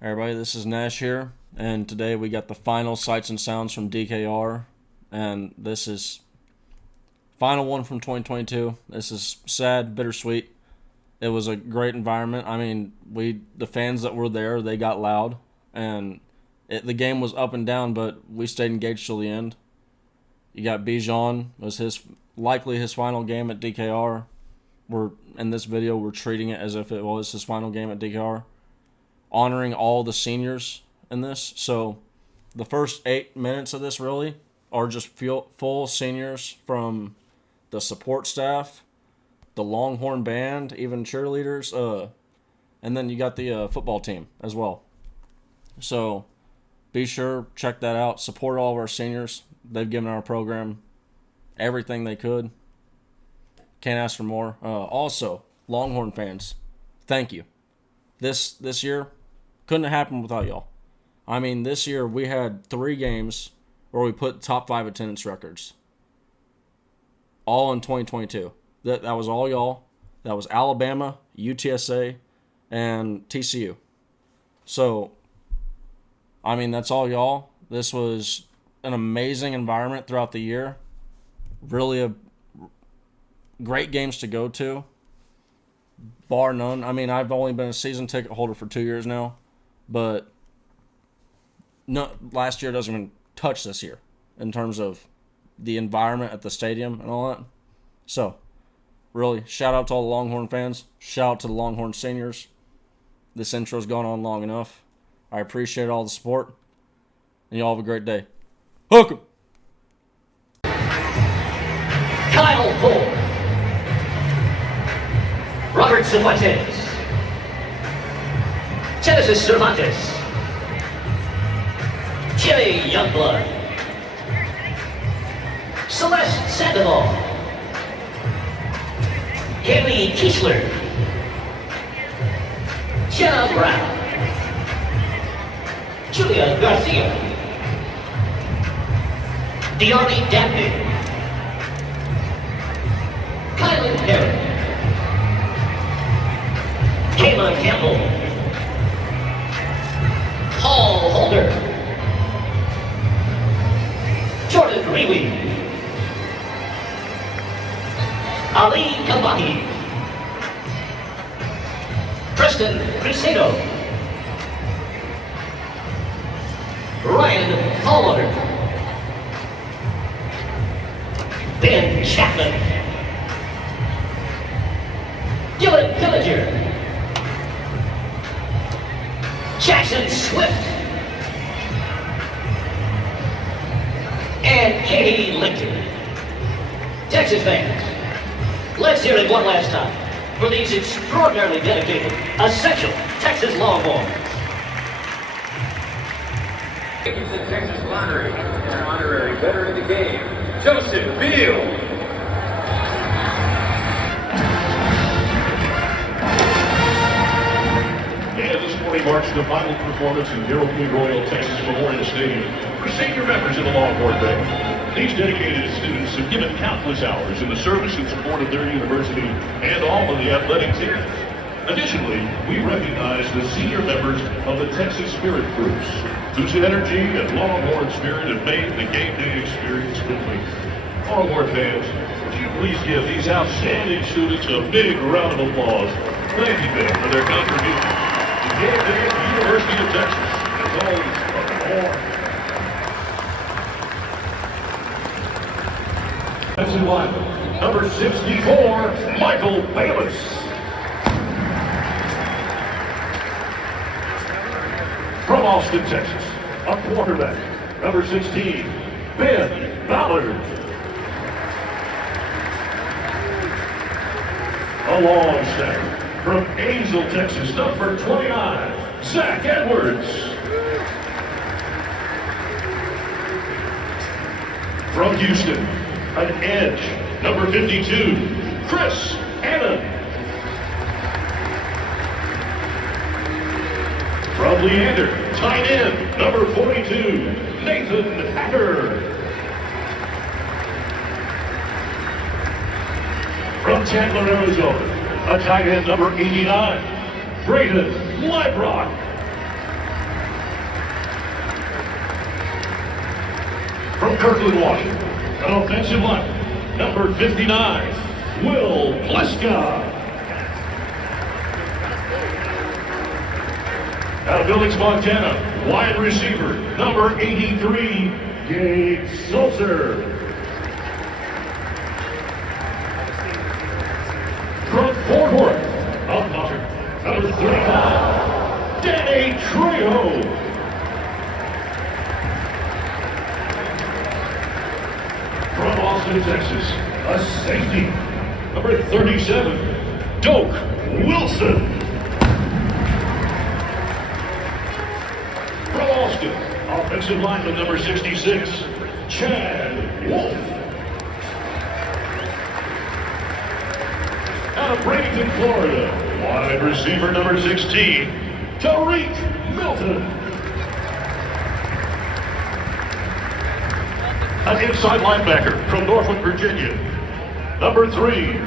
Everybody, this is Nash here, and today we got the final sights and sounds from DKR, and this is final one from 2022. This is sad, bittersweet. It was a great environment. I mean, the fans that were there, they got loud, and the game was up and down, but we stayed engaged till the end. You got Bijan, was likely his final game at DKR. In this video, we're treating it as if it was his final game at DKR. Honoring all the seniors in this. So the first 8 minutes of this really are just full seniors from the support staff, the Longhorn band, even cheerleaders, and then you got the football team as well. So be sure, check that out. Support all of our seniors. They've given our program everything they could. Can't ask for more. Also, Longhorn fans, thank you. This year couldn't have happened without y'all. I mean, this year we had 3 games where we put top 5 attendance records. All in 2022. That was all y'all. That was Alabama, UTSA, and TCU. So, I mean, that's all y'all. This was an amazing environment throughout the year. Really great games to go to. Bar none. I mean, I've only been a season ticket holder for 2 years now, but last year doesn't even touch this year in terms of the environment at the stadium and all that. So, really, shout out to all the Longhorn fans. Shout out to the Longhorn seniors. This intro's gone on long enough. I appreciate all the support, and y'all have a great day. Hook 'em! Kyle Ford. Robert Cervantes, Genesis Cervantes, Jimmy Youngblood, Celeste Sandoval, Haley Kiesler, Jenna Brown, Julia Garcia, Dearni Dabney, Kylan Perry, Kayla Campbell, Paul Holder, Jordan Rewe, Ali Kabahi, Preston Crusader, Ryan Fallwater, Ben Chapman, Dylan Pillager, Jackson Swift, and Katie Lincoln. Texas fans, let's hear it one last time for these extraordinarily dedicated, essential Texas Longhorns. It's the Texas Lottery, an honorary veteran of the game, Joseph Beal. And marched the final performance in Darrell P. Royal Texas Memorial Stadium for senior members of the Longhorn Band. These dedicated students have given countless hours in the service and support of their university and all of the athletic teams. Additionally, we recognize the senior members of the Texas Spirit Groups, whose energy and Longhorn spirit have made the game day experience complete. Longhorn fans, would you please give these outstanding students a big round of applause, thanking them for their contribution. Game day at the University of Texas. It's always Longhorn. Defensive lineman, number 64, Michael Baylor. From Austin, Texas, a quarterback, number 16, Ben Ballard. A long snapper. From Angel, Texas, number 29, Zach Edwards. From Houston, an edge, number 52, Chris Annan. From Leander, tight end, number 42, Nathan Hacker. From Chandler, Arizona, a tight end number 89, Braden Librock. Kirkland, Washington, an offensive lineman, number 59, Will Pleska. Out of Billings, Montana, wide receiver, number 83, Gabe Sulzer. From Fort Worth, Mount Martin, number 35, Danny Trejo. From Austin, Texas, a safety, number 37, Doak Wilson. From Austin, offensive lineman number 66, Chad Wolf. Out of Bradenton, Florida, wide receiver number 16, Tariq Milton. An inside linebacker from Norfolk, Virginia, number 3,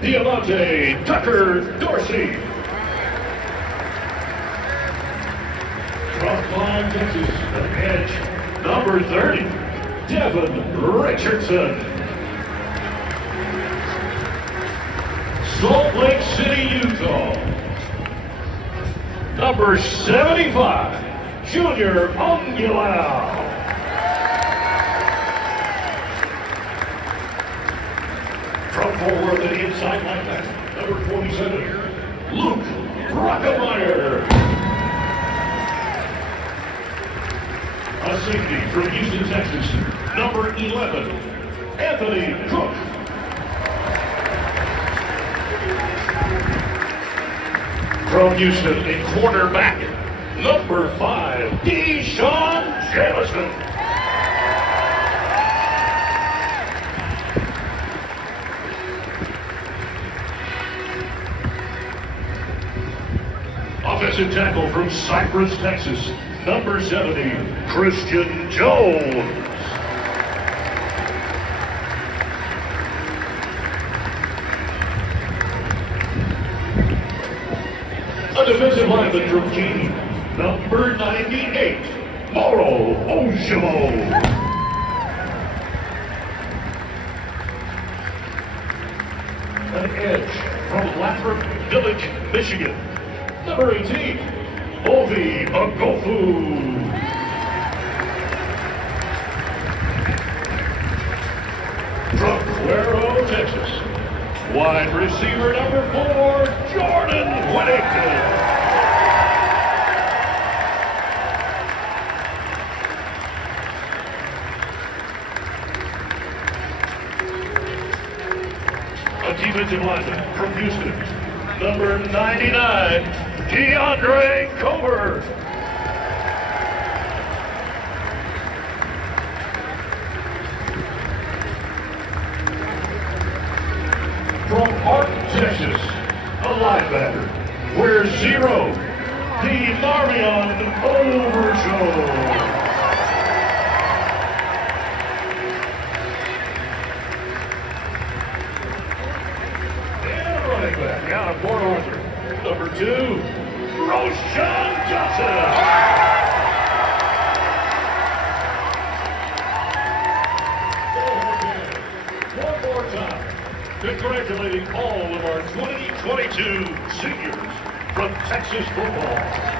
Diamante Tucker Dorsey. From Klein, Texas, an edge, number 30, Devin Richardson. Salt Lake City, Utah, number 75, Junior Ongulao. From Fort Worth, an inside linebacker, number 47, Luke Brockemeyer. A safety from Houston, Texas, number 11, Anthony Cook. From Houston, a cornerback, number 5, Deshaun Jamison. Offensive tackle from Cypress, Texas, number 70, Christian Jones. A defensive lineman from Keene, number 98, Mauro Ojimo. An edge from Lathrop Village, Michigan, number 18, Ovi Agofu. From Cuero, Texas, wide receiver number 4, Jordan Whittington. A defensive lineman from Houston, number 99, DeAndre Cover. From Martin, Texas, a linebacker, wears 0, DeMarvion Overshow. Running back out of Port Arthur, number 2, Roshan Johnson. One more time, congratulating all of our 2022 seniors from Texas football.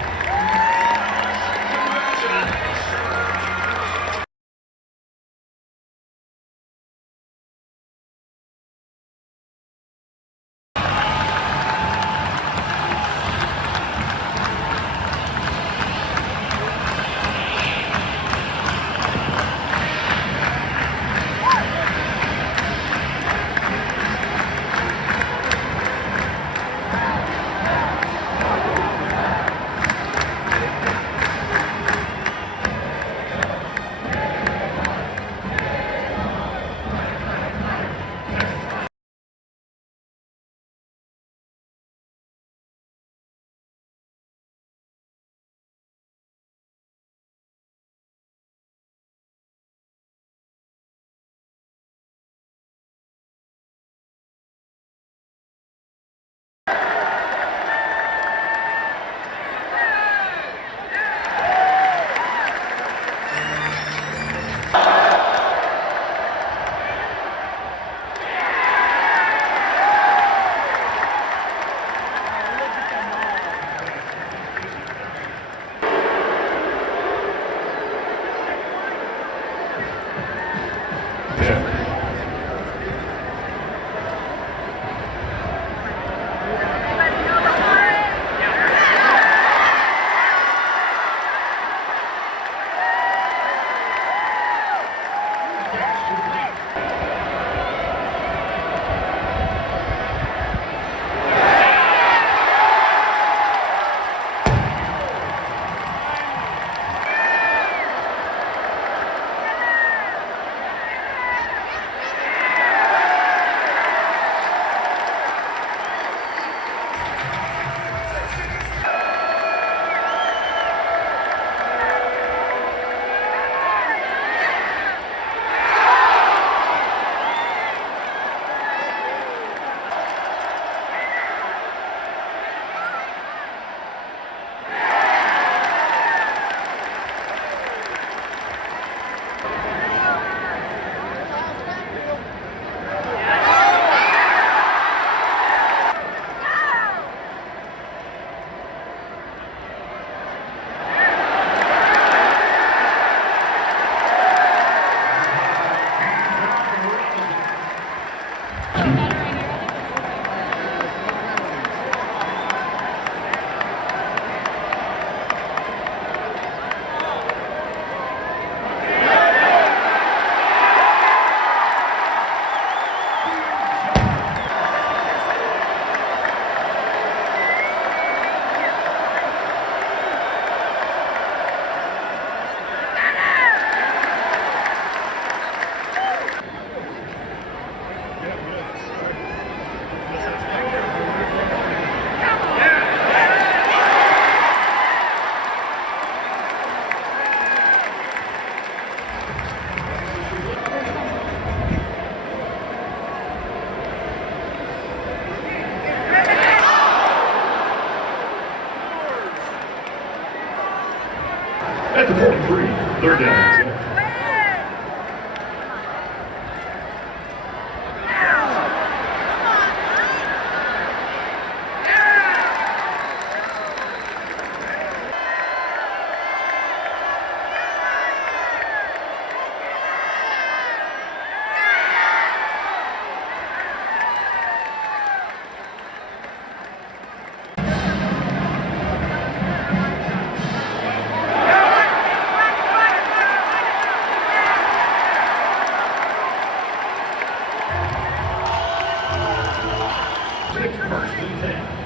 At the 43, third down and 10. First and 10.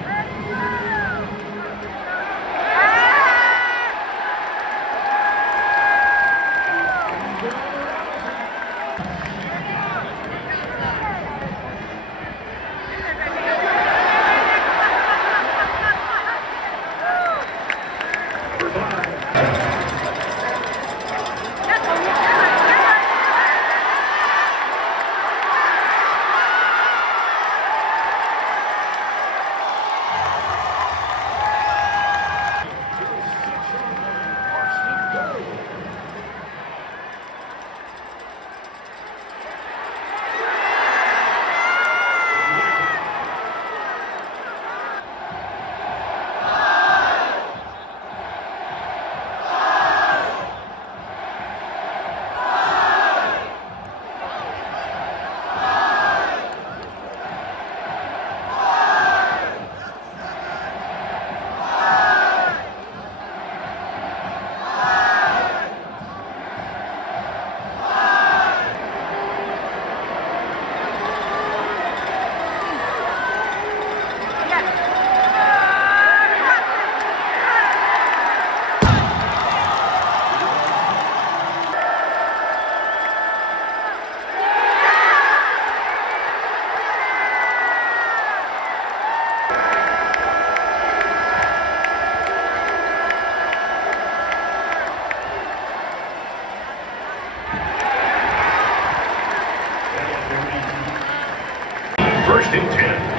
First and 10.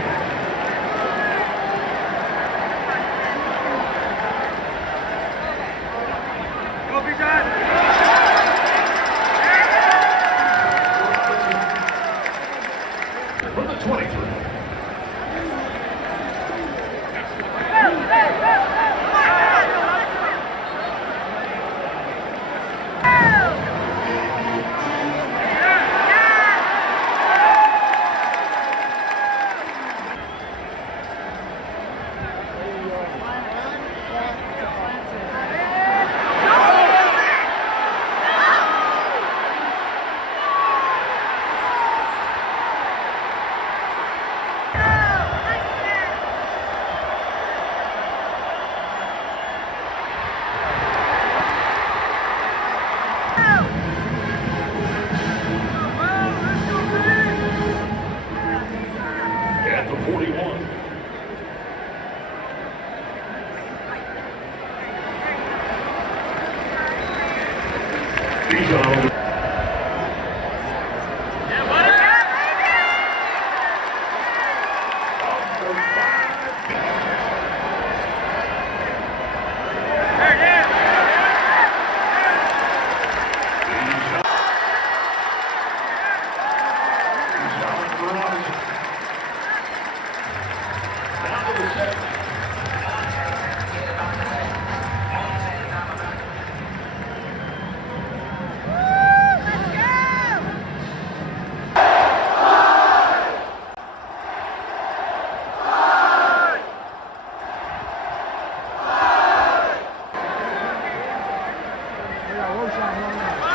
From the 23. At the 41. Bijan. Yeah,